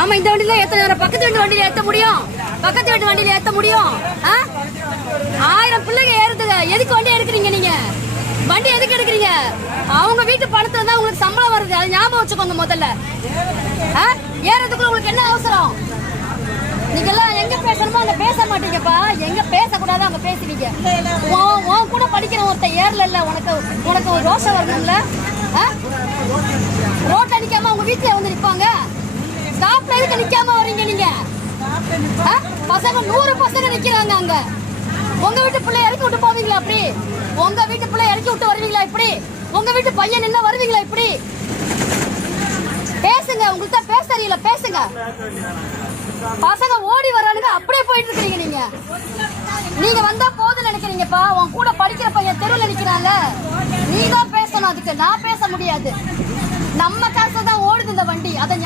ஆமா, இந்த வண்டியில ஏத்த பக்கத்து வீட்டு வண்டியில ஏத்த முடியும், பக்கத்து வீட்டு வண்டியில ஏத்த முடியும். 1000 பிள்ளைங்க ஏறுதுங்க. எதுக்கு வண்டி எடுக்கிறீங்க நீங்க? வண்டி எதுக்கு எடுக்கிறீங்க? அவங்க வீட்டு பணத்துல தான் உங்களுக்கு சம்பளம் வருது. அது ஞாபகம் வச்சுக்கோங்க. முதல்ல ஏறதுக்குள்ள உங்களுக்கு என்ன அவசரம்? நீங்க எல்லாம் எங்க பேசணுமோ அங்க பேச மாட்டீங்கப்பா. எங்க பேசக்கூடாது அங்க பேசுவீங்க. உன் கூட படிக்கிற ஒருத்த ஏறல, உனக்கு ஒரு ரோஷம் வரணும்ல. ரோட்ல நிக்காம உங்க வீட்டுல வந்து நிப்பாங்க. ஸ்டாப்ல எதுக்கு நிக்காம வர்றீங்க நீங்க? பசங்க 100 பசங்க நிக்கிறாங்க அங்க. உங்க வீட்டு பிள்ளை இறக்கி விட்டு போவீங்களா இப்படி? உங்க வீட்டு பிள்ளை இறக்கி விட்டு வருவீங்களா இப்படி? உங்க வீட்டு பையன் என்ன வருவீங்களா இப்படி? பேசுங்க. உங்களுக்கு பேச தெரியல, பேசுங்க. பசங்க ஓடி வரானுங்க, அப்படியே போயிட்டு இருக்கீங்க நீங்க. நீங்க வந்தா போதும் நினைக்கிறீங்கப்பா. உன் கூட படிக்கிற பையன் தெருவில் நிக்கிறாங்க. நீ தான் பேசணும். அதுக்கு நான் பேச முடியாது. நம்ம காசு தான் ஓடுது இந்த வண்டி. அதை